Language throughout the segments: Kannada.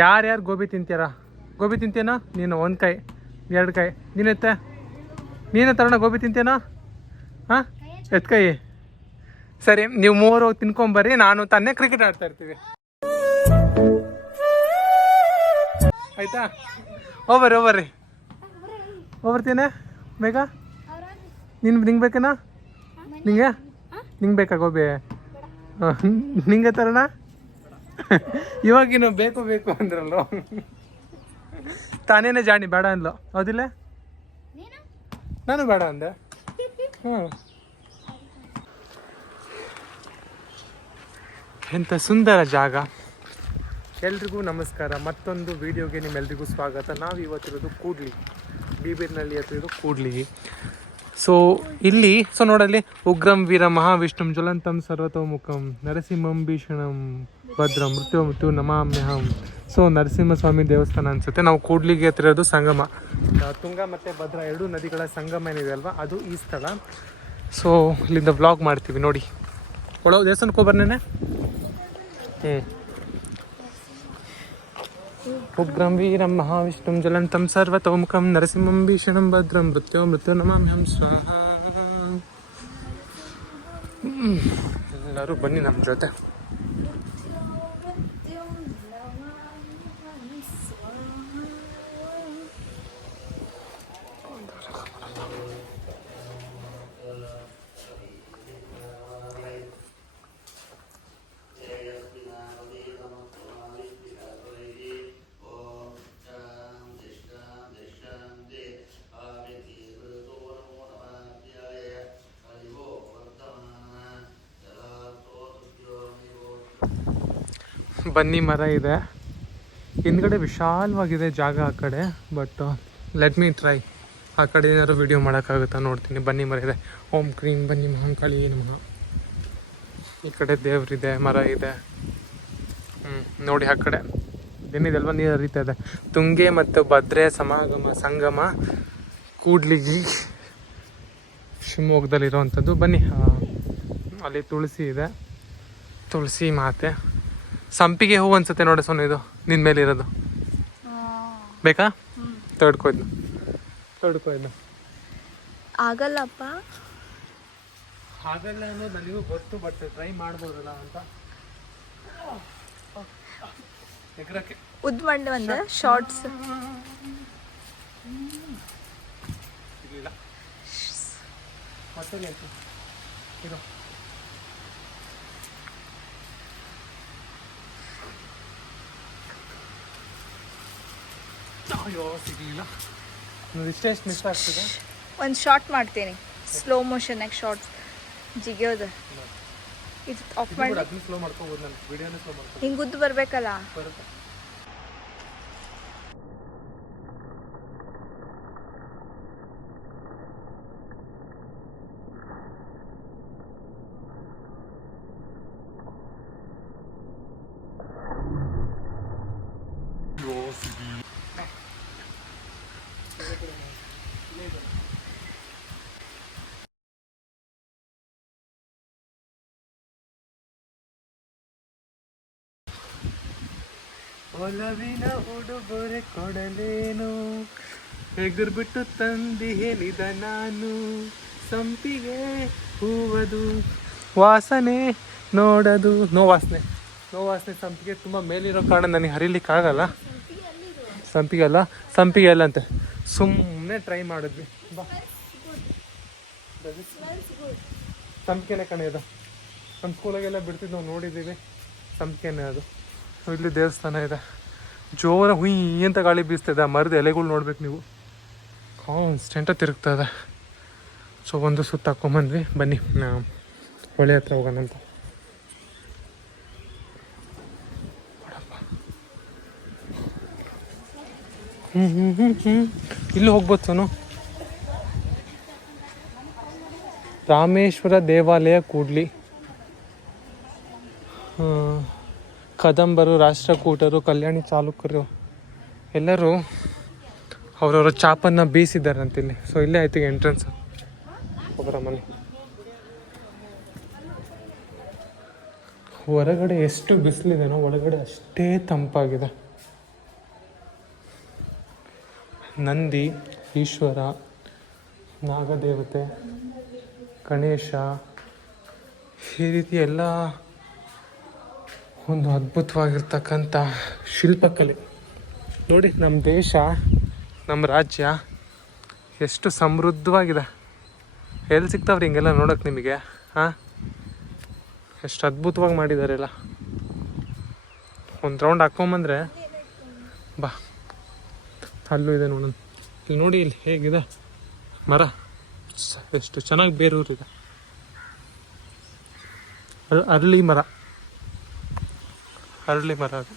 ಯಾರ್ಯಾರು ಗೋಬಿ ತಿಂತೀರಾ? ಗೋಬಿ ತಿಂತೀನೋ ನೀನು ಒಂದು ಕೈ, ಎರಡು ಕೈ. ನೀನೆತ್ತೆ ನೀನೇ ತರೋಣ ಗೋಬಿ ತಿಂತೀನೋ ಹಾಂ? ಎತ್ಕೈ ಸರಿ, ನೀವು ಮೂರು ತಿನ್ಕೊಂಬರ್ರಿ, ನಾನು ತನ್ನೇ ಕ್ರಿಕೆಟ್ ಆಡ್ತಾ ಇರ್ತೀವಿ. ಆಯ್ತಾ? ಹೋಗ್ಬರ್ರಿ ಹೋಗ್ಬರ್ರಿ ಹೋಗ್ಬರ್ತೀನಿ ಬೇಗ ನಿನ್ ನಿಂಗೆ ಬೇಕೇನಾ? ನಿಂಗೆ? ನಿಂಗೆ ಬೇಕಾ ಗೋಬಿ? ನಿಂಗೆ ತರೋಣ ಇವಾಗಿನ ಬೇಕು ಬೇಕು ಅಂದ್ರಲ್ಲ ತಾನೇನೆ ಜಾಣಿ ಬೇಡ ಅಂದ್ಲು. ಹೌದಿಲ್ಲ? ನಾನು? ಬೇಡ ಅಂದೆ. ಹ್ಞೂ ಎಂಥ ಸುಂದರ ಜಾಗ. ಎಲ್ರಿಗೂ ನಮಸ್ಕಾರ. ಮತ್ತೊಂದು ವಿಡಿಯೋಗೆ ನಿಮ್ಮೆಲ್ರಿಗೂ ಸ್ವಾಗತ. ನಾವು ಇವತ್ತಿರೋದು ಕೂಡ್ಲಿ. ಬೀಬೀರ್ನಲ್ಲಿ ಹತ್ತಿರೋದು ಕೂಡ್ಲಿ. ಸೊ ಇಲ್ಲಿ ಸೊ ನೋಡಲ್ಲಿ ಉಗ್ರಂ ವೀರ ಮಹಾವಿಷ್ಣುಂ ಜ್ವಲಂತಂ ಸರ್ವತೋಮುಖಂ ನರಸಿಂಹಂ ಭೀಷಣಂ. ಭದ್ರ ಮೃತ್ಯು ಮೃತ್ಯು ನಮಾಮ್ಯಹಂ ಸೊ ನರಸಿಂಹಸ್ವಾಮಿ ದೇವಸ್ಥಾನ ಅನ್ಸುತ್ತೆ. ನಾವು ಕೂಡ್ಲಿಗೆ ಹತ್ರ ಇರೋದು ಸಂಗಮ ತುಂಗ ಮತ್ತು ಭದ್ರ ಎರಡು ನದಿಗಳ ಸಂಗಮ ಏನಿದೆ ಅಲ್ವಾ? ಅದು ಈ ಸ್ಥಳ. ಸೊ ಇಲ್ಲಿಂದ ವ್ಲಾಗ್ ಮಾಡ್ತೀವಿ, ನೋಡಿ. ಒಳಗೆ ದೇವಸ್ಥಾನಕ್ಕೆ ಹೋಗ್ಬರ್ನೇನೆ ಹ್ಞೂ ಉಗ್ರಂ ವೀರಂ ಮಹಾವಿಷ್ಣುಂ ಜ್ವಲಂತಂ ಸರ್ವತೋಮುಖಂ ನರಸಿಂಹಂ ಭೀಷಣಂ ಭದ್ರಂ ಮೃತ್ಯೋ ಮೃತ್ಯು ನಮಾಮ್ಯಹಂ ಸ್ವಾಹ. ಎಲ್ಲರೂ ಬನ್ನಿ ನಮ್ಮ ಜೊತೆ. ಬನ್ನಿ ಮರ ಇದೆ. ಹಿಂದ್ಗಡೆ ವಿಶಾಲವಾಗಿದೆ ಜಾಗ ಆ ಕಡೆ ಬಟ್ ಲೆಟ್ ಮೀ ಟ್ರೈ ಆ ಕಡೆ ಏನಾದ್ರು ವಿಡಿಯೋ ಮಾಡೋಕ್ಕಾಗುತ್ತಾ ನೋಡ್ತೀನಿ. ಬನ್ನಿ ಮರ ಇದೆ. ಓಂ ಕ್ರೀಮ್ ಬನ್ನಿ ಮಹಾಂಕಾಳಿ ನಮಃ. ಈ ಕಡೆ ದೇವ್ರಿದೆ ಮರ ಇದೆ. ಹ್ಞೂ ನೋಡಿ ಆ ಕಡೆ. ಏನಿದೆಲ್ವ ನೀರು ಹರಿತಾ ಇದೆ. ತುಂಗೆ ಮತ್ತು ಭದ್ರೆ ಸಮಾಗಮ, ಸಂಗಮ ಕೂಡ್ಲಿಗಿ ಶಿವಮೊಗ್ಗದಲ್ಲಿರುವಂಥದ್ದು. ಬನ್ನಿ ಅಲ್ಲಿ ತುಳಸಿ ಇದೆ. ತುಳಸಿ ಮಾತೆ. ಸಂಪಿಗೆ ಹೂವು ಅನ್ಸುತ್ತೆ ನೋಡಿ ಸೊನ್ನೆ ಇದು ನಿನ್ನ ಮೇಲೆ ಇರೋದು. ಬೇಕಾ? ತಡ್ಕೋ ಇದ್ನ ತಡ್ಕೋ ಇದ್ನ ಆಗಲ್ಲಪ್ಪ ಆಗಲ್ಲ ಅನ್ನೋದು ನನಗೂ ಗೊತ್ತು ಬಟ್ ಟ್ರೈ ಮಾಡ್ಬೋದಲ್ಲ ಅಂತ. ಉದ್ದ ಮಂಡೆ ಒಂದು ಶಾರ್ಟ್ಸ್ ಇಲ್ಲ ಮತ್ತೆ ಅಯ್ಯೋ ಸಿಗಲಿಲ್ಲ ಇಷ್ಟೇ ಮಿಸ್ ಆಗ್ತದೆ ಒಂದು ಶಾರ್ಟ್ ಮಾಡ್ತೀನಿ. ಸ್ಲೋ ಮೋಷನ್ ಶಾರ್ಟ್ ಜಿಗಿಯೋದು. ಇದು ಆಫ್ ಮಾಡಿ ಹಿಂಗ್ ಸ್ಲೋ ಮಾಡ್ಕೋಬೋದು ನಾನು. ವಿಡಿಯೋನೇ ಸ್ಲೋ ಮಾಡ್ಕೋಬೋದು. ಹಿಂಗೆ ಉದ್ದು ಬರಬೇಕಲ್ಲ? ಬರುತ್ತೆ. ಒಲವಿನ ಉಡುಗೊರೆ ಕೊಡಲೇನು? ಎಗುರು ಬಿಟ್ಟು ತಂದಿಹೇನಿದ ನಾನು, ಸಂಪಿಗೆ ಹೂವದು, ವಾಸನೆ ನೋಡದು. ನೋ ವಾಸನೆ ನೋ ವಾಸನೆ, ಸಂಪಿಗೆ ತುಂಬ ಮೇಲಿರೋ ಕಾರಣ ನನಗೆ ಹರಿಲಿಕ್ಕೆ ಆಗಲ್ಲ. ಸಂಪಿಗೆ ಅಲ್ಲ ಸಂಪಿಗೆ ಅಲ್ಲ ಅಂತೆ. ಸುಮ್ಮನೆ ಟ್ರೈ ಮಾಡಿದ್ವಿ. ಬಾ. ಸಂಪಿಗೆನೆ ಕಣೆ ಇದು ನಮ್ಮ ಸ್ಕೂಲಾಗೆಲ್ಲ ಬಿಡ್ತಿದ್ದು ನಾವು ನೋಡಿದ್ದೀವಿ. ಸಂಪಿಗೆನೆ ಅದು. ಇಲ್ಲಿ ದೇವಸ್ಥಾನ ಇದೆ. ಜೋರ ಹುಯ್ ಅಂತ ಗಾಳಿ ಬೀಸ್ತಿದೆ ಮರದ ಎಲೆಗಳು ನೋಡ್ಬೇಕು ನೀವು. ಕಾನ್ಸ್ಟೆಂಟಾಗಿ ತಿರುಗ್ತಾ ಇದೆ. ಸೊ ಒಂದು ಸುತ್ತ ಹಾಕೊಂಬಂದ್ವಿ ಬನ್ನಿ ಹೊಳೆ ಹತ್ರ ಹೋಗೋಣಂತ ಹ್ಞೂ ಹ್ಞೂ ಹ್ಞೂ ಇಲ್ಲಿ ಹೋಗ್ಬೋದು ಸೋನು. ರಾಮೇಶ್ವರ ದೇವಾಲಯ ಕೂಡ್ಲಿ ಆ, ಕದಂಬರು, ರಾಷ್ಟ್ರಕೂಟರು, ಕಲ್ಯಾಣಿ ಚಾಲುಕ್ಯರು ಎಲ್ಲರೂ ಅವರವರ ಚಾಪನ್ನು ಬೀಸಿದ್ದಾರೆ ಇಲ್ಲಿ ಸೊ ಇಲ್ಲೇ ಆಯ್ತು ಎಂಟ್ರೆನ್ಸ್ ಒಬ್ಬರ ಮನೆ ಹೊರಗಡೆ ಎಷ್ಟು ಬಿಸಿಲಿದೆನೋ ಒಳಗಡೆ ಅಷ್ಟೇ ತಂಪಾಗಿದೆ. ನಂದಿ, ಈಶ್ವರ, ನಾಗದೇವತೆ, ಗಣೇಶ, ಈ ರೀತಿ ಎಲ್ಲ ಒಂದು ಅದ್ಭುತವಾಗಿರ್ತಕ್ಕಂಥ ಶಿಲ್ಪಕಲೆ. ನೋಡಿ ನಮ್ಮ ದೇಶ ನಮ್ಮ ರಾಜ್ಯ ಎಷ್ಟು ಸಮೃದ್ಧವಾಗಿದೆ. ಎಲ್ಲಿ ಸಿಗ್ತಾವ್ರಿ ಹಿಂಗೆಲ್ಲ ನೋಡೋಕೆ ನಿಮಗೆ? ಹಾಂ? ಎಷ್ಟು ಅದ್ಭುತವಾಗಿ ಮಾಡಿದ್ದಾರೆ ಎಲ್ಲ. ಒಂದು ರೌಂಡ್ ಹಾಕ್ಕೊಂಬಂದ್ರೆ ಬಾ. ಅಲ್ಲೂ ಇದೆ ನೋಡೋಣ. ಇಲ್ಲಿ ನೋಡಿ, ಇಲ್ಲಿ ಹೇಗಿದೆ? ಮರ. ಎಷ್ಟು ಚೆನ್ನಾಗಿ ಬೇರೂರಿದೆ. ಅರ- ಅರಳಿ ಮರ. ಅರಳಿ ಮರ ಅದು.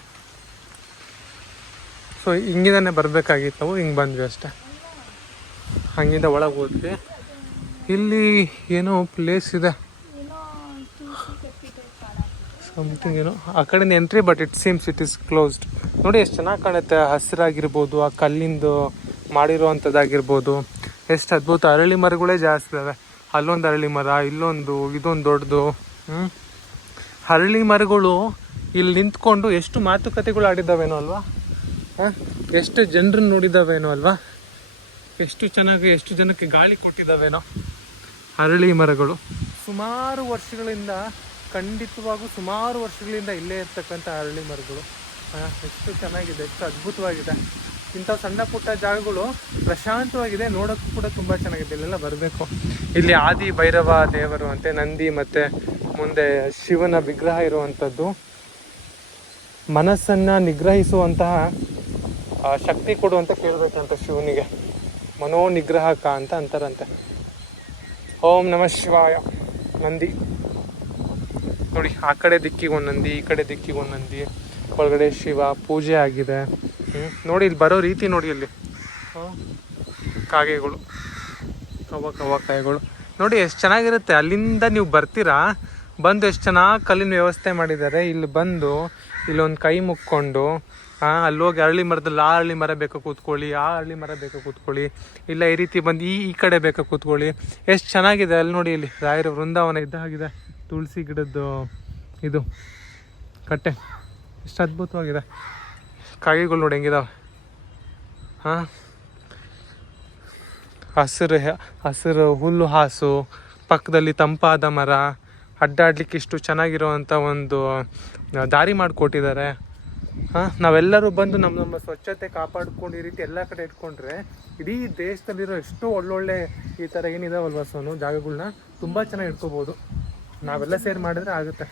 ಸೊ ಹಿಂಗಿದಾನೆ ಬರಬೇಕಾಗಿತ್ತು ಹಿಂಗೆ ಬಂದ್ವಿ ಅಷ್ಟೆ. ಹಂಗಿಂದ ಒಳಗೆ ಹೋದ್ವಿ. ಇಲ್ಲಿ ಏನೋ ಪ್ಲೇಸ್ ಇದೆ. ಸಮಥಿಂಗ್ ಏನೋ. ಆ ಕಡೆಯಿಂದ entry but it seems it is closed ನೋಡಿ ಎಷ್ಟು ಚೆನ್ನಾಗಿ ಕಾಣುತ್ತೆ. ಹಸಿರಾಗಿರ್ಬೋದು, ಆ ಕಲ್ಲಿಂದು ಮಾಡಿರುವಂಥದ್ದಾಗಿರ್ಬೋದು ಎಷ್ಟು ಅದ್ಭುತ. ಅರಳಿ ಮರಗಳೇ ಜಾಸ್ತಿ ಇದಾವೆ. ಅಲ್ಲೊಂದು ಅರಳಿ ಮರ, ಇಲ್ಲೊಂದು, ಇದೊಂದು ದೊಡ್ಡದು ಹ್ಞೂ ಅರಳಿ ಮರಗಳು ಇಲ್ಲಿ ನಿಂತ್ಕೊಂಡು ಎಷ್ಟು ಮಾತುಕತೆಗಳು ಆಡಿದ್ದಾವೇನೋ ಅಲ್ವಾ ಎಷ್ಟು ಜನರನ್ನ ನೋಡಿದ್ದಾವೇನೋ ಅಲ್ವಾ? ಎಷ್ಟು ಚೆನ್ನಾಗಿ, ಎಷ್ಟು ಜನಕ್ಕೆ ಗಾಳಿ ಕೊಟ್ಟಿದ್ದಾವೇನೋ? ಅರಳಿ ಮರಗಳು. ಸುಮಾರು ವರ್ಷಗಳಿಂದ, ಖಂಡಿತವಾಗೂ ಸುಮಾರು ವರ್ಷಗಳಿಂದ ಇಲ್ಲೇ ಇರ್ತಕ್ಕಂಥ ಅರಳಿ ಮರಗಳು. ಎಷ್ಟು ಚೆನ್ನಾಗಿದೆ, ಎಷ್ಟು ಅದ್ಭುತವಾಗಿದೆ. ಇಂಥ ಸಣ್ಣ ಪುಟ್ಟ ಜಾಗಗಳು ಪ್ರಶಾಂತವಾಗಿದೆ, ನೋಡೋಕ್ಕೂ ಕೂಡ ತುಂಬ ಚೆನ್ನಾಗಿದೆ. ಇಲ್ಲೆಲ್ಲ ಬರಬೇಕು. ಇಲ್ಲಿ ಆದಿ ಭೈರವ ದೇವರು ಅಂತೆ, ನಂದಿ ಮತ್ತು ಮುಂದೆ ಶಿವನ ವಿಗ್ರಹ ಇರುವಂಥದ್ದು. ಮನಸ್ಸನ್ನು ನಿಗ್ರಹಿಸುವಂತಹ ಶಕ್ತಿ ಕೊಡುವಂತ ಕೇಳಬೇಕಂತ ಶಿವನಿಗೆ. ಮನೋ ನಿಗ್ರಹಕ ಅಂತ ಅಂತಾರಂತೆ. ಓಂ ನಮಃ ಶಿವಾಯ. ನಂದಿ. ನೋಡಿ, ಆ ಕಡೆ ದಿಕ್ಕಿಗೆ ನಂದಿ, ಈ ಕಡೆ ದಿಕ್ಕಿಗೆ ನಂದಿ. ಒಳಗಡೆ ಶಿವ, ಪೂಜೆ ಆಗಿದೆ. ನೋಡಿ, ಇಲ್ಲಿ ಬರೋ ರೀತಿ ನೋಡಿ ಇಲ್ಲಿ. ಕಾಗೆಗಳು. ಕವ ಕವ ಕಾಯಿಗಳು. ನೋಡಿ, ಎಷ್ಟು ಚೆನ್ನಾಗಿರುತ್ತೆ. ಅಲ್ಲಿಂದ ನೀವು ಬರ್ತೀರಾ? ಬಂದು ಎಷ್ಟು ಚೆನ್ನಾಗಿ ಕಲ್ಲಿನ ವ್ಯವಸ್ಥೆ ಮಾಡಿದ್ದಾರೆ. ಇಲ್ಲಿ ಬಂದು ಇಲ್ಲೊಂದು ಕೈ ಮುಕ್ಕೊಂಡು ಆ, ಅಲ್ಲಿ ಹೋಗಿ ಅರಳಿ ಮರದಲ್ಲಿ ಆ ಅರಳಿ ಮರ ಬೇಕಾ ಕೂತ್ಕೊಳ್ಳಿ ಆ ಅರಳಿ ಮರ ಬೇಕಾ ಕೂತ್ಕೊಳ್ಳಿ ಇಲ್ಲ ಈ ರೀತಿ ಬಂದು ಈ ಈ ಕಡೆ ಬೇಕಾ ಕೂತ್ಕೊಳ್ಳಿ. ಎಷ್ಟು ಚೆನ್ನಾಗಿದೆ ಅಲ್ಲಿ ನೋಡಿ ಇಲ್ಲಿ. ರಾಯರ ವೃಂದಾವನ ಇದ್ದಾಗಿದೆ ತುಳಸಿ ಗಿಡದ್ದು ಇದು. ಕಟ್ಟೆ. ಎಷ್ಟು ಅದ್ಭುತವಾಗಿದೆ. ಕಾಯಿಗಳು ನೋಡಿ ಹೆಂಗಿದಾವೆ. ಹಾಂ? ಹಸಿರು ಹೆ- ಹಸಿರು ಹುಲ್ಲು ಹಾಸು ಪಕ್ಕದಲ್ಲಿ ತಂಪಾದ ಮರ ಅಡ್ಡಾಡ್ಲಿಕ್ಕೆ ಇಷ್ಟು ಚೆನ್ನಾಗಿರುವಂಥ ಒಂದು ದಾರಿ ಮಾಡಿಕೊಟ್ಟಿದ್ದಾರೆ. ಹಾಂ ನಾವೆಲ್ಲರೂ ಬಂದು ನಮ್ಮ ನಮ್ಮ ಸ್ವಚ್ಛತೆ ಕಾಪಾಡ್ಕೊಂಡು ಈ ರೀತಿ ಎಲ್ಲ ಕಡೆ ಇಟ್ಕೊಂಡ್ರೆ ಇಡೀ ದೇಶದಲ್ಲಿರೋ ಎಷ್ಟು ಒಳ್ಳೊಳ್ಳೆ ಈ ಥರ ಏನಿದಾವಲ್ವ ಸೋನು ಜಾಗಗಳನ್ನ ತುಂಬ ಚೆನ್ನಾಗಿ ಇಟ್ಕೋಬೋದು. ನಾವೆಲ್ಲ ಸೇರಿ ಮಾಡಿದ್ರೆ ಆಗುತ್ತೆ.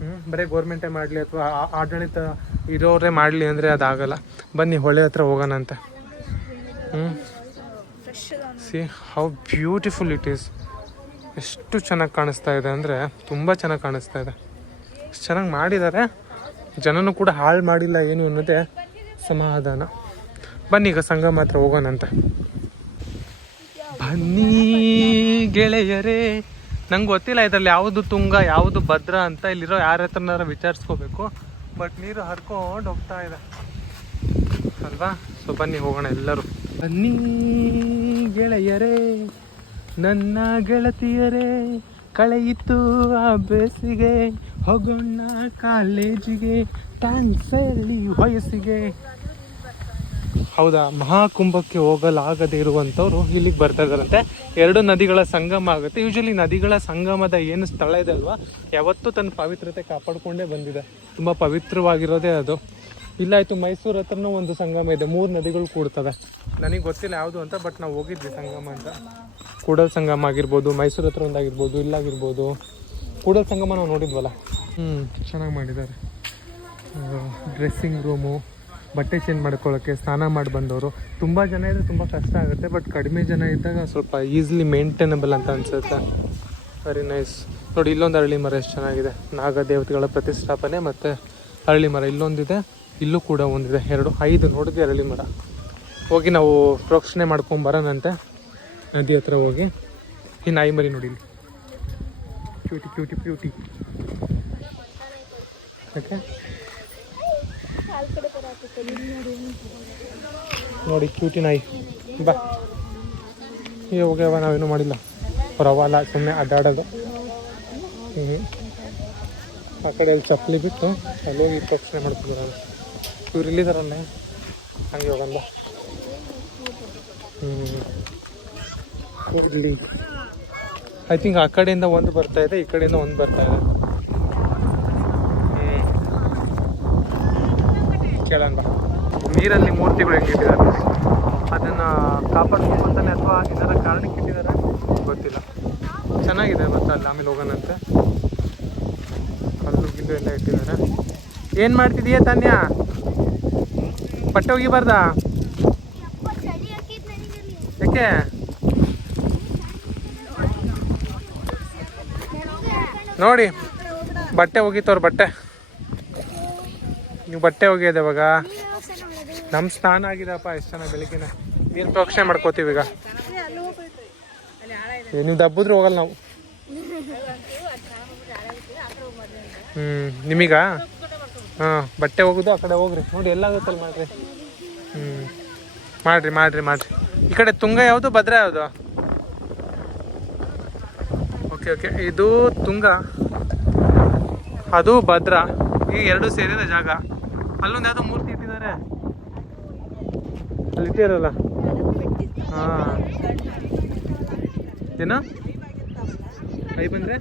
ಹ್ಞೂ ಬರೀ ಗೌರ್ಮೆಂಟೇ ಮಾಡಲಿ ಅಥವಾ ಆಡಳಿತ ಇರೋರೇ ಮಾಡಲಿ ಅಂದರೆ ಅದಾಗಲ್ಲ. ಬನ್ನಿ ಹೊಳೆ ಹತ್ರ ಹೋಗೋಣಂತೆ. ಹ್ಞೂ see how beautiful it is ಎಷ್ಟು ಚೆನ್ನಾಗಿ ಕಾಣಿಸ್ತಾ ಇದೆ ಅಂದರೆ ತುಂಬ ಚೆನ್ನಾಗಿ ಕಾಣಿಸ್ತಾ ಇದೆ. ಚೆನ್ನಾಗಿ ಮಾಡಿದ್ದಾರೆ. ಜನನೂ ಕೂಡ ಹಾಳು ಮಾಡಿಲ್ಲ ಏನು ಅನ್ನೋದೇ ಸಮಾಧಾನ. ಬನ್ನಿ ಈಗ ಸಂಘ ಮಾತ್ರ ಹೋಗೋಣಂತೆ ಬನ್ನಿ ಗೆಳೆಯರೇ, ನಂಗೆ ಗೊತ್ತಿಲ್ಲ ಇದರಲ್ಲಿ ಯಾವುದು ತುಂಗ, ಯಾವುದು ಭದ್ರ ಅಂತ ಇಲ್ಲಿರೋ ಯಾರ ಹತ್ರನಾರ ವಿಚಾರಿಸ್ಕೋಬೇಕು. ಬಟ್ ನೀರು ಹರ್ಕೊಂಡು ಹೋಗ್ತಾ ಇದೆ. ಅಲ್ವಾ? ಸೊ ಬನ್ನಿ ಹೋಗೋಣ ಎಲ್ಲರೂ. ಬನ್ನಿ ಗೆಳೆಯರೇ. ನನ್ನ ಗೆಳತಿಯರೇ, ಕಳೆಯಿತು ಆ ಬೇಸಿಗೆ. ಹೋಗೋಣ ಕಾಲೇಜಿಗೆ ಟ್ಯಾನ್ಸಲ್ಲಿ ವಯಸ್ಸಿಗೆ. ಹೌದಾ? ಮಹಾಕುಂಭಕ್ಕೆ ಹೋಗಲಾಗದೇ ಇರುವಂಥವ್ರು ಇಲ್ಲಿಗೆ ಬರ್ತಾ ಇದ್ದಾರಂತೆ. ಎರಡು ನದಿಗಳ ಸಂಗಮ ಆಗುತ್ತೆ. ಯೂಶಲಿ ನದಿಗಳ ಸಂಗಮದ ಏನು ಸ್ಥಳ ಇದೆ ಅಲ್ವಾ? ಯಾವತ್ತೂ ತನ್ನ ಪವಿತ್ರತೆ ಕಾಪಾಡಿಕೊಂಡೇ ಬಂದಿದೆ. ತುಂಬ ಪವಿತ್ರವಾಗಿರೋದೇ ಅದು. ಇಲ್ಲಾಯ್ತು ಮೈಸೂರು ಹತ್ರನೂ ಒಂದು ಸಂಗಮ ಇದೆ. ಮೂರು ನದಿಗಳು ಕೂಡ್ತವೆ. ನನಗೆ ಗೊತ್ತಿಲ್ಲ ಯಾವುದು ಅಂತ ಬಟ್ ನಾವು ಹೋಗಿದ್ವಿ ಸಂಗಮ ಅಂತ. ಕೂಡಲ್ ಸಂಗಮ ಆಗಿರ್ಬೋದು, ಮೈಸೂರು ಹತ್ರ ಒಂದಾಗಿರ್ಬೋದು ಇಲ್ಲಾಗಿರ್ಬೋದು. ಕೂಡಲ್ ಸಂಗಮ ನಾವು ನೋಡಿದ್ವಲ್ಲ? ಹ್ಞೂ ಚೆನ್ನಾಗಿ ಮಾಡಿದ್ದಾರೆ ಡ್ರೆಸ್ಸಿಂಗ್ ರೂಮು ಬಟ್ಟೆ ಚೇಂಜ್ ಮಾಡ್ಕೊಳ್ಳೋಕ್ಕೆ ಸ್ನಾನ ಮಾಡಿ ಬಂದವರು. ತುಂಬ ಜನ ಇದ್ದರೆ ತುಂಬ ಕಷ್ಟ ಆಗುತ್ತೆ ಬಟ್ ಕಡಿಮೆ ಜನ ಇದ್ದಾಗ ಸ್ವಲ್ಪ ಈಸಿಲಿ ಮೇಂಟೈನಬಲ್ ಅಂತ ಅನ್ಸುತ್ತೆ. ವೆರಿ ನೈಸ್ ನೋಡಿ, ಇಲ್ಲೊಂದು ಅರಳಿ ಮರ ಎಷ್ಟು ಚೆನ್ನಾಗಿದೆ. ನಾಗ ದೇವತೆಗಳ ಪ್ರತಿಷ್ಠಾಪನೆ ಮತ್ತು ಅರಳಿ ಮರ ಇಲ್ಲೊಂದಿದೆ. ಇಲ್ಲೂ ಕೂಡ ಒಂದಿದೆ. ಎರಡು, ಐದು ನೋಡಿದೆ ಅರಳಿ ಮರ ಹೋಗಿ ನಾವು ಪ್ರೋಕ್ಷಣೆ ಮಾಡ್ಕೊಂಡು ಬರೋಣಂತೆ. ನದಿ ಹತ್ರ ಹೋಗಿ. ಈ ನಾಯಿ ಮರಿ ನೋಡಿ ಕ್ಯೂಟಿ ಕ್ಯೂಟಿ ಕ್ಯೂಟಿ. ಓಕೆ? ನೋಡಿ, ಕ್ಯೂಟಿ ನಾಯಿ. ಬಾ. ಈಗ ಹೋಗ್ಯಾವ, ನಾವೇನು ಮಾಡಿಲ್ಲ. ರವಾಲ ಸುಮ್ಮನೆ ಅಡ್ಡಾಡೋದು. ಹ್ಞೂ ಆ ಕಡೆ ಅಲ್ಲಿ ಚಪ್ಪಲಿ ಬಿಟ್ಟು ಅಲ್ಲಿ ಹೋಗಿ ಪ್ರೋಕ್ಷಣೆ ಮಾಡ್ತಿದ್ದಾರೆ? ಇವ್ರು ಇಲ್ಲಿದಾರಲ್ಲ ಹಂಗೆ ಹೋಗಂದ ಇಲ್ಲಿ ಐ ಥಿಂಕ್ ಆ ಕಡೆಯಿಂದ ಒಂದು ಬರ್ತಾ ಇದೆ, ಈ ಕಡೆಯಿಂದ ಒಂದು ಬರ್ತಾ ಇದೆ. ಕೇಳೋಣ ನೀರಲ್ಲಿ ಮೂರ್ತಿಗಳು ಹೆಂಗೆ ಇಟ್ಟಿದ್ದಾರೆ ಅದನ್ನ ಕಾಪಾಡ್ಕೊಂಬಂತಾನೆ ಅಥವಾ ಏನಾರ ಕಾರಣಕ್ಕೆ ಇಟ್ಟಿದ್ದಾರೆ? ಗೊತ್ತಿಲ್ಲ. ಚೆನ್ನಾಗಿದೆ ಮತ್ತೆ ಅಲ್ಲಿ ಆಮೇಲೆ ಹೋಗೋಣಂತೆ. ಕಲ್ಲು ಗಿಲ್ಲು ಎಲ್ಲ ಇಟ್ಟಿದ್ದಾರೆ. ಏನು ಮಾಡ್ತಿದೀಯ ತಾನ್ಯ? ಬಟ್ಟೆ ಒಗಿಬಾರ್ದಾ? ಯಾಕೆ? ನೋಡಿ, ಬಟ್ಟೆ ಒಗಿತವ್ರ, ಬಟ್ಟೆ. ನೀವು ಬಟ್ಟೆ ಹೋಗಿದೆ ಇವಾಗ. ನಮ್ಮ ಸ್ನಾನ ಆಗಿದೆಪ್ಪ ಎಷ್ಟು ಚೆನ್ನಾಗಿ ಬೆಳಿಗ್ಗೆನ. ನೀರು ಪ್ರೋಕ್ಷಣೆ ಮಾಡ್ಕೋತೀವಿ ಈಗ. ನೀವು ದಬ್ಬಿದ್ರು ಹೋಗಲ್ಲ ನಾವು. ಹ್ಞೂ ನಿಮೀಗ? ಹಾಂ, ಬಟ್ಟೆ ಹೋಗುದು ಆ ಕಡೆ ಹೋಗ್ರಿ. ನೋಡಿ ಎಲ್ಲ ಆಗುತ್ತಲ್ಲ ಮಾಡ್ರಿ. ಹ್ಞೂ ಮಾಡ್ರಿ ಮಾಡ್ರಿ ಮಾಡ್ರಿ. ಈ ಕಡೆ ತುಂಗ ಯಾವುದು, ಭದ್ರ ಯಾವುದು? ಓಕೆ ಓಕೆ ಇದು ತುಂಗ. ಅದು ಭದ್ರ. ಈ ಎರಡು ಸೇರಿದ ಜಾಗ. ಅಲ್ಲೊಂದು ಯಾವುದೋ ಮೂರ್ತಿ ಇಟ್ಟಿದ್ದಾರೆ. ಅಲ್ಲಿ ಇಟ್ಟಿರಲ್ಲ? ಹಾಂ. ಏನು? ಕೈ ಬಂದ್ರೆ?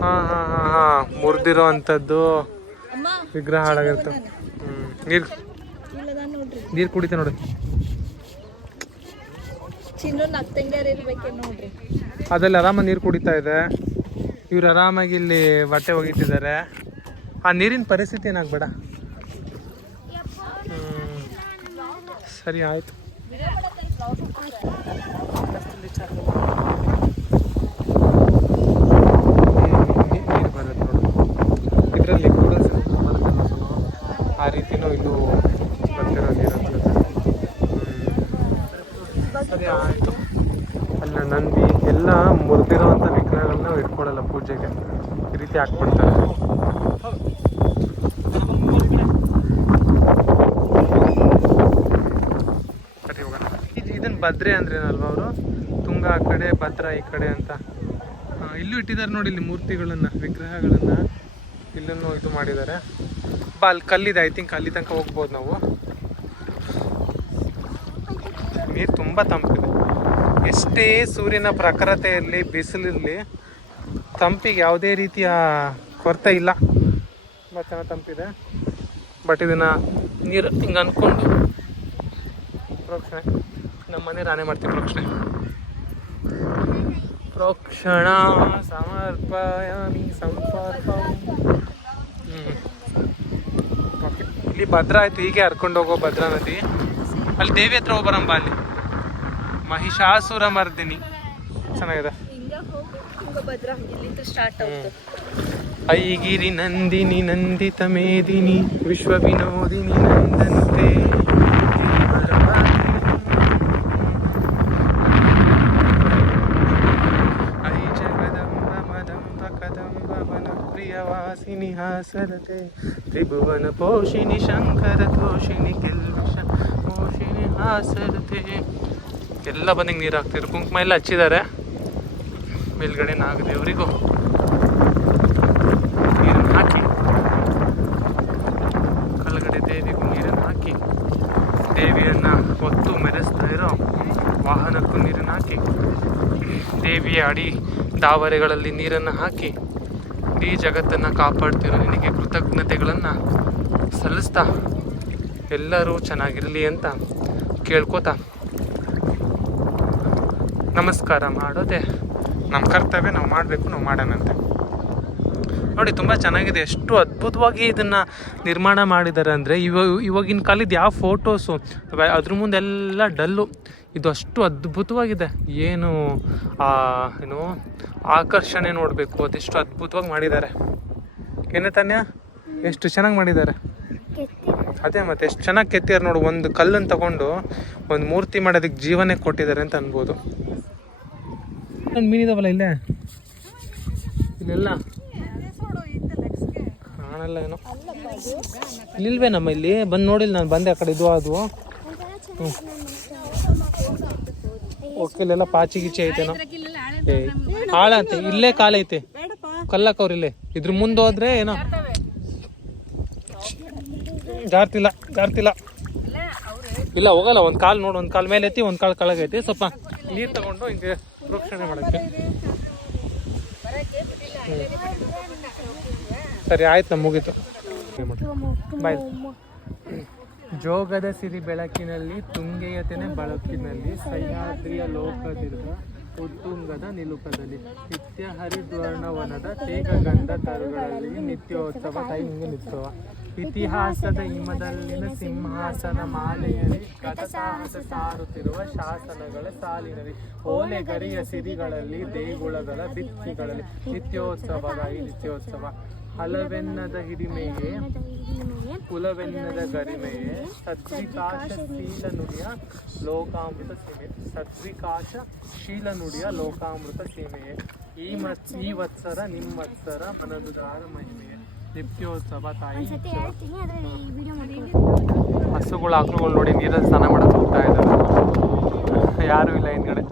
ಹಾಂ ಹಾಂ ಹಾಂ ಹಾಂ. ಮುರಿದಿರೋ ಅಂಥದ್ದು ವಿಗ್ರಹ ಹಾಳಾಗಿರ್ತಾವ. ಹ್ಞೂ ನೀರು ನೀರು ಕುಡಿತ ನೋಡಿ. ಅದ್ರಲ್ಲಿ ಆರಾಮ ನೀರು ಕುಡಿತಾ ಇದೆ. ಇವ್ರು ಆರಾಮಾಗಿ ಇಲ್ಲಿ ಬಟ್ಟೆ ಒಗಿತಿದ್ದಾರೆ. ಆ ನೀರಿನ ಪರಿಸ್ಥಿತಿ ಏನಾಗಬೇಡ. ಸರಿ ಆಯ್ತು ನೀರು ಬರುತ್ತೆ ನೋಡು ಇದರಲ್ಲಿ ಕೂಡ ಆ ರೀತಿನೂ ಇದು ಬರ್ತಿರೋ ನೀರು ಅನ್ಸುತ್ತೆ ಹ್ಮ್. ಸರಿ ಆಯಿತು ಅಲ್ಲ ನಂದಿ ಎಲ್ಲ ಮುರಿದಿರೋವಂಥ ವಿಗ್ರಹಗಳನ್ನ ಇಟ್ಕೊಳ್ಳಲ್ಲ ಪೂಜೆಗೆ. ಈ ರೀತಿ ಹಾಕ್ಬಿಡ್ತಾರೆ. ಸರಿ ಇದನ್ನ ಭದ್ರೆ ಅಂದ್ರೇನಲ್ವ ಅವರು? ತುಂಗ ಆ ಕಡೆ, ಭದ್ರ ಈ ಕಡೆ ಅಂತ. ಇಲ್ಲೂ ಇಟ್ಟಿದ್ದಾರೆ ನೋಡಿ ಇಲ್ಲಿ ಮೂರ್ತಿಗಳನ್ನು, ವಿಗ್ರಹಗಳನ್ನು. ಇಲ್ಲನ್ನು ಇದು ಮಾಡಿದ್ದಾರೆ ಬಾ, ಅಲ್ಲಿ ಕಲ್ಲಿದೆ ಐ ತಿಂಕ್ ಅಲ್ಲಿ ತನಕ ಹೋಗ್ಬೋದು ನಾವು. ನೀರು ತುಂಬ ತಂಪಿದೆ ಎಷ್ಟೇ ಸೂರ್ಯನ ಪ್ರಖರತೆ ಇರಲಿ ಬಿಸಿಲಿರಲಿ ತಂಪಿಗೆ ಯಾವುದೇ ರೀತಿಯ ಕೊರತೆ ಇಲ್ಲ. ತುಂಬ ಚೆನ್ನಾಗಿ ತಂಪಿದೆ. ಬಟ್ ಇದನ್ನು ನೀರು ಹಿಂಗೆ ಅಂದ್ಕೊಂಡು ಪ್ರೋಕ್ಷಣೆ. ನಮ್ಮ ಮನೆ ರಾಣೆ ಮಾಡ್ತೀವಿ ಪ್ರೋಕ್ಷಣೆ. ಪ್ರೋಕ್ಷಣ ಸಮರ್ಪಯಾಮಿ ಸಂಪರ್ಪ. ಇಲ್ಲಿ ಭದ್ರಾ ಆಯಿತು. ಹೀಗೆ ಹರ್ಕೊಂಡು ಹೋಗೋ ಭದ್ರಾ ನದಿ. ಅಲ್ಲಿ ದೇವಿ ಹತ್ರ ಹೋಗ್ಬರಂಬ ಅಲ್ಲಿ. ಮಹಿಷಾಸುರ ಮರ್ದಿನಿ ಚೆನ್ನಾಗಿದೆ ಐಗಿರಿ ನಂದಿನಿ ನಂದಿತ ಮೇದಿನಿ ವಿಶ್ವ ವಿನೋದಿನಿ ನಂದಂತೆ. ಪ್ರಿಯವಾಸಿನಿ ಹಾಸರತೆ ತ್ರಿಭುವನ ಪೋಷಿಣಿ ಶಂಕರ ತೋಷಿಣಿ ಕೆಲ್ವಿಷ ಪೋಷಿಣಿ ಹಾಸರತೆ ಎಲ್ಲ ಬಂದಂಗೆ ನೀರು ಹಾಕ್ತಿದ್ರು ಕುಂಕುಮ ಎಲ್ಲ ಹಚ್ಚಿದ್ದಾರೆ. ಮೇಲ್ಗಡೆ ನಾಗದೇವರಿಗೂ ನೀರನ್ನು ಹಾಕಿ. ಕಲ್ಗಡೆ ದೇವಿಗೂ ನೀರನ್ನು ಹಾಕಿ. ದೇವಿಯನ್ನು ಹೊತ್ತು ಮೆರೆಸ್ತಾ ಇರೋ ವಾಹನಕ್ಕೂ ನೀರನ್ನು ಹಾಕಿ. ದೇವಿಯ ಅಡಿ ದಾವರೆಗಳಲ್ಲಿ ನೀರನ್ನು ಹಾಕಿ. ಇಡೀ ಜಗತ್ತನ್ನು ಕಾಪಾಡ್ತಿರೋ ನಿನಗೆ ಕೃತಜ್ಞತೆಗಳನ್ನು ಸಲ್ಲಿಸ್ತಾ ಎಲ್ಲರೂ ಚೆನ್ನಾಗಿರಲಿ ಅಂತ ಕೇಳ್ಕೊತಾ ನಮಸ್ಕಾರ ಮಾಡೋದೇ. ನಮ್ಮ ಕರ್ತವ್ಯ ನಾವು ಮಾಡಬೇಕು, ನಾವು ಮಾಡೋಣಂತೆ ನೋಡಿ, ತುಂಬ ಚೆನ್ನಾಗಿದೆ. ಎಷ್ಟು ಅದ್ಭುತವಾಗಿ ಇದನ್ನು ನಿರ್ಮಾಣ ಮಾಡಿದ್ದಾರೆ ಅಂದರೆ ಇವಾಗ ಇವಾಗಿನ ಕಾಲದ ಯಾವ ಫೋಟೋಸು ಅದ್ರ ಮುಂದೆಲ್ಲ ಡಲ್ಲು, ಇದು ಅಷ್ಟು ಅದ್ಭುತವಾಗಿದೆ. ಏನು ಏನು, ಆಕರ್ಷಣೆ ನೋಡಬೇಕು, ಅದೆಷ್ಟು ಅದ್ಭುತವಾಗಿ ಮಾಡಿದ್ದಾರೆ. ಏನೇ ತಾನ್ಯ? ಎಷ್ಟು ಚೆನ್ನಾಗಿ ಮಾಡಿದ್ದಾರೆ. ಅದೇ ಮತ್ತೆ, ಎಷ್ಟು ಚೆನ್ನಾಗಿ ಕೆತ್ತಿದ್ದಾರೆ ನೋಡು. ಒಂದು ಕಲ್ಲನ್ನು ತಗೊಂಡು, ಒಂದು ಮೂರ್ತಿ ಮಾಡೋದಕ್ಕೆ ಜೀವನೇ ಕೊಟ್ಟಿದ್ದಾರೆ ಅಂತ ಅನ್ಬೋದು. ಒಂದು ಮೀನಿದಾವಲ್ಲ ಇಲ್ಲೇ? ಇಲ್ಲೆಲ್ಲ? ಕಾಣಲ್ಲ ಏನೋ. ಇಲ್ಲಿಲ್ವೇ ನಮ್ಮ ಇಲ್ಲಿ? ಬಂದು ನೋಡಿಲ್ಲ ನಾನು ಬಂದೆ ಆ ಕಡೆ ಇದು, ಅದು. ಓಕೆ ಇಲ್ಲೆಲ್ಲ ಪಾಚಿ ಗಿಚಿ ಐತೇನೋ ಆಳ ಅಂತೆ, ಇಲ್ಲೇ ಕಾಲೈತೆ ಕಲ್ಲಕ್ಕವ್ರು ಇಲ್ಲೇ. ಇದ್ರ ಮುಂದೆ ಹೋದ್ರೆ ಏನೋ. ಜಾರ್ತಿಲ್ಲ ಜಾರ್ತಿಲ್ಲ. ಇಲ್ಲ, ಹೋಗಲ್ಲ, ಒಂದು ಕಾಲು ನೋಡು, ಒಂದು ಕಾಲು ಮೇಲೆ ಐತಿ ಒಂದು ಕಾಲು ಕೆಳಗೈತಿ ಸ್ವಲ್ಪ ನೀರು ತಗೊಂಡು ಹಿಂಗೆ ಪ್ರೋಕ್ಷಣೆ ಮಾಡೋಕ್ಕೆ. ಸರಿ ಆಯ್ತು ನಮ್ಮ ಮುಗೀತು. ಬಾಯ್. ಜೋಗದ ಸಿರಿ ಬೆಳಕಿನಲ್ಲಿ ತುಂಗೆಯತೆನೆ ಬಳಕಿನಲ್ಲಿ ಸಹ್ಯಾದ್ರಿಯ ಲೋಕದಿರುವ ಉತ್ತುಂಗದ ನಿಲುಕದಲ್ಲಿ ನಿತ್ಯ ಹರಿದ್ವರ್ಣವನದ ತೇಗಗಂಧ ತರುಗಳಲ್ಲಿ ನಿತ್ಯೋತ್ಸವ ತಾಯಿ ಹಿಂಗೆ ನಿತ್ಸವ. ಇತಿಹಾಸದ ಹಿಮದಲ್ಲಿನ ಸಿಂಹಾಸನ ಮಾಲೆಯಲ್ಲಿ ಗತಸಾಹಸ ಸಾರುತ್ತಿರುವ ಶಾಸನಗಳ ಸಾಲಿನಲ್ಲಿ ಓಲೆಗರಿಯ ಸಿರಿಗಳಲ್ಲಿ ದೇಗುಳಗಳ ಭಿತ್ತಿಗಳಲ್ಲಿ ನಿತ್ಯೋತ್ಸವಗಾಗಿ ನಿತ್ಯೋತ್ಸವ ಹಲವೆನ್ನದ ಹಿರಿಮೆಗೆ ಕುಲವೆನ್ನದ ಗರಿಮೆಯೇ ಸದ್ವಿಕಾಶ ಶೀಲ ನುಡಿಯ ಲೋಕಾಮೃತ ಸೀಮೆ. ಸದ್ವಿಕಾಶ ಶೀಲ ನುಡಿಯ ಲೋಕಾಮೃತ ಸೀಮೆಯೇ. ಈ ಮತ್ ಈ ವತ್ಸರ ನಿಮ್ಮತ್ಸರ ಮನದುದಾರ ಮಹಿಮೆಯೇ ನಿತ್ಯೋತ್ಸವ ತಾಯಿ ಹಸುಗಳು ಆಕಳುಗಳು ನೋಡಿ ನೀರಲ್ಲಿ ಸ್ನಾನ ಮಾಡಕ್ಕೆ ಹೋಗ್ತಾ ಇದ್ದಾರೆ. ಯಾರೂ ಇಲ್ಲ ಹಿಂದ್ಗಡೆ.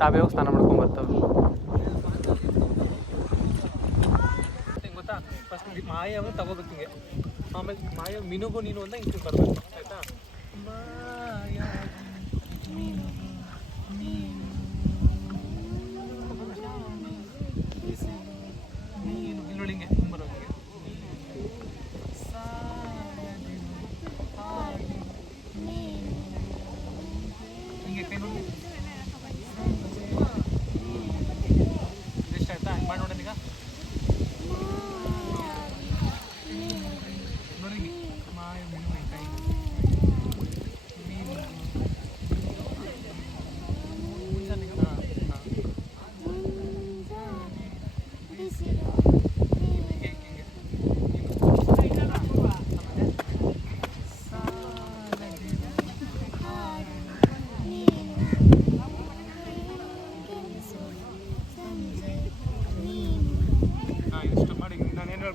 ತಾವೇ ಹೋಗಿ ಸ್ನಾನ ಮಾಡ್ಕೊಂಡು ಬರ್ತವೆ. ಗೊತ್ತಾ? ಫಸ್ಟ್ ಮಾಯವ ತಗೋಬೇಕು ಹಿಂಗೆ. ಆಮೇಲೆ ಮಾಯ ಮಿನುಗು ನೀನು ಅಂತ ಹಿಂಗೆ ಬರ್ಬೇಕು ಆಯ್ತಾ? ಹಿಂಗೆ ಕೈ ನೋಡಿ ಇಷ್ಟ ಆಯ್ತಾ ಮಾಡಿ ನೋಡೋಣ ಈಗ ನೋಡಿ ಹಿಂಗೆ ಮಾಯ ಮಿನುಗು ಕೈ ಮೀನು ಮುಂಜಾನೆ ಹಾಂ ಹಾಂ ಹಿಂಗೆ ಹಿಂಗೆ ಹಾಂ ಇಷ್ಟು ಮಾಡಿ ನಾನು ಏನು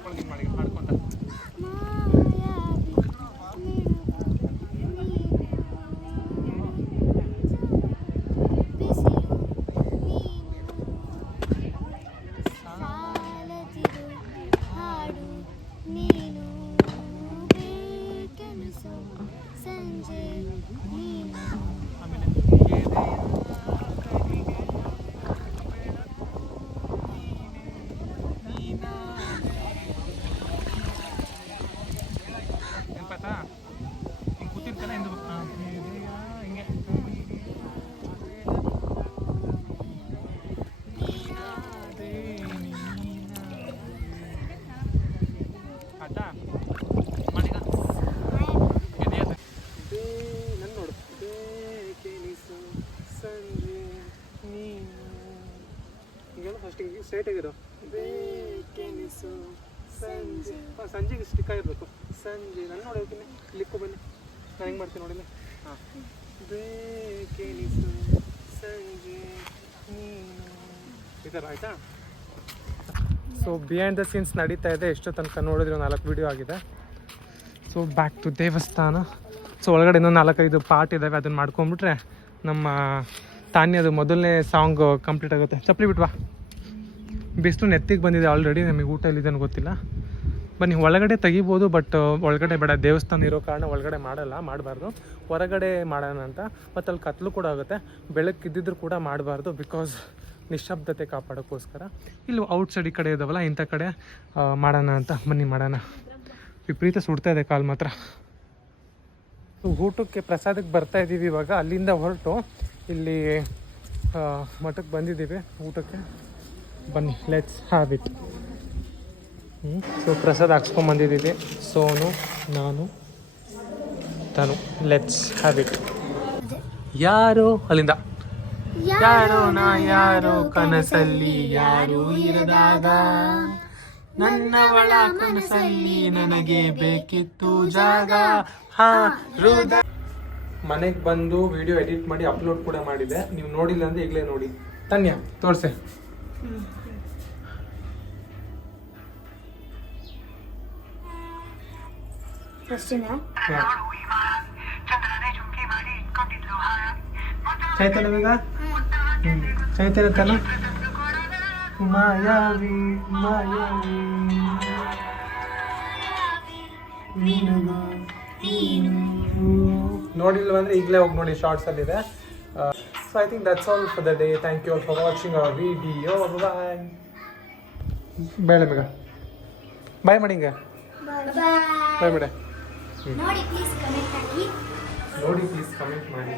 ಹೇಳ್ಕೊಳ್ತೀನಿ ಮಾಡಿ ಥರ ಆಯಿತಾ? ಸೊ ಬಿಹೈಂಡ್ ದ ಸೀನ್ಸ್ ನಡೀತಾ ಇದೆ. ಎಷ್ಟೋ ತನಕ ನೋಡಿದ್ರೆ ನಾಲ್ಕು ವಿಡಿಯೋ ಆಗಿದೆ. ಸೊ ಬ್ಯಾಕ್ ಟು ದೇವಸ್ಥಾನ. ಸೊ ಒಳಗಡೆ ಇನ್ನೊಂದು ನಾಲ್ಕೈದು ಪಾರ್ಟ್ ಇದ್ದಾವೆ ಅದನ್ನು ಮಾಡ್ಕೊಂಬಿಟ್ರೆ ನಮ್ಮ ತಾನ್ಯದು ಮೊದಲನೇ ಸಾಂಗ್ ಕಂಪ್ಲೀಟ್ ಆಗುತ್ತೆ. ಚಪ್ಪಲಿ ಬಿಟ್ವಾ? ಬಿಸಿಲು ನೆತ್ತಿಗೆ ಬಂದಿದೆ ಆಲ್ರೆಡಿ ನಮಗೆ ಊಟ ಎಲ್ಲಿದೆ ಗೊತ್ತಿಲ್ಲ. ಬನ್ನಿ, ಒಳಗಡೆ ತೆಗಿಬೋದು ಬಟ್ ಒಳಗಡೆ ಬೇಡ. ದೇವಸ್ಥಾನ ಇರೋ ಕಾರಣ ಒಳಗಡೆ ಮಾಡಲ್ಲ, ಮಾಡಬಾರ್ದು. ಹೊರಗಡೆ ಮಾಡೋಣ ಅಂತ. ಮತ್ತು ಅಲ್ಲಿ ಕತ್ಲು ಕೂಡ ಆಗುತ್ತೆ. ಬೆಳಕಿದ್ದಿದ್ರು ಕೂಡ ಮಾಡಬಾರ್ದು ಬಿಕಾಸ್ ನಿಶಬ್ದತೆ ಕಾಪಾಡೋಕ್ಕೋಸ್ಕರ. ಇಲ್ಲಿ ಔಟ್ಸೈಡ್ ಈ ಕಡೆ ಇದಾವಲ್ಲ ಇಂಥ ಕಡೆ ಮಾಡೋಣ ಅಂತ ಬನ್ನಿ ಮಾಡೋಣ. ವಿಪರೀತ ಸುಡ್ತಾ ಇದೆ ಕಾಲು ಮಾತ್ರ. ಊಟಕ್ಕೆ ಪ್ರಸಾದಕ್ಕೆ ಬರ್ತಾ ಇದ್ದೀವಿ ಇವಾಗ. ಅಲ್ಲಿಂದ ಹೊರಟು ಇಲ್ಲಿ ಮಠಕ್ಕೆ ಬಂದಿದ್ದೀವಿ ಊಟಕ್ಕೆ. ಬನ್ನಿ ಲೆಟ್ಸ್ ಹ್ಯಾವ್ ಇಟ್ ಸೊ ಪ್ರಸಾದ ಹಾಕ್ಸ್ಕೊಂಡ್ ಬಂದಿದ್ದೀವಿ. ಸೋನು ನಾನು ತಾನು. ಲೆಟ್ಸ್ ಹ್ಯಾವ್ ಇಟ್ ಯಾರು? ಅಲ್ಲಿಂದ. ಯಾರೋ ನಾ ಯಾರೋ ಕನಸಲ್ಲಿ ಯಾರು ಇರದಾಗ. ನನ್ನವಳ ಕನಸಲ್ಲಿ ನನಗೆ ಬೇಕಿತ್ತು ಜಾಗ. ಹಾ ಹೃದಯ. ಮನೆಗೆ ಬಂದು ವಿಡಿಯೋ ಎಡಿಟ್ ಮಾಡಿ ಅಪ್ಲೋಡ್ ಕೂಡ ಮಾಡಿದೆ. ನೀವು ನೋಡಿಲ್ಲ ಅಂದ್ರೆ ಈಗಲೇ ನೋಡಿ. ತನ್ಯ ತೋರ್ಸೆ. ಚೈತನ್ಯ ಚೈತನ್ಯ ತನ ಮಾಯಾವಿ ಮಾಯಾವಿ. ನೀನು ನೋಡಿಲ್ವಂದ್ರೆ ಈಗಲೇ ಹೋಗಿ ನೋಡಿ ಶಾರ್ಟ್ಸಲ್ಲಿದೆ so I think that's all for the day thank you all for watching our video bye ಬೇಡ ಬೇಗ ಬಾಯ್ ಮಾಡಿ ಹಿಂಗೆ. ಬಾಯ್ ಬಿಡ ಬೇಡ ನೋಡಿ ಪ್ಲೀಸ್ ಕಮೆಂಟ್ ಮಾಡಿ.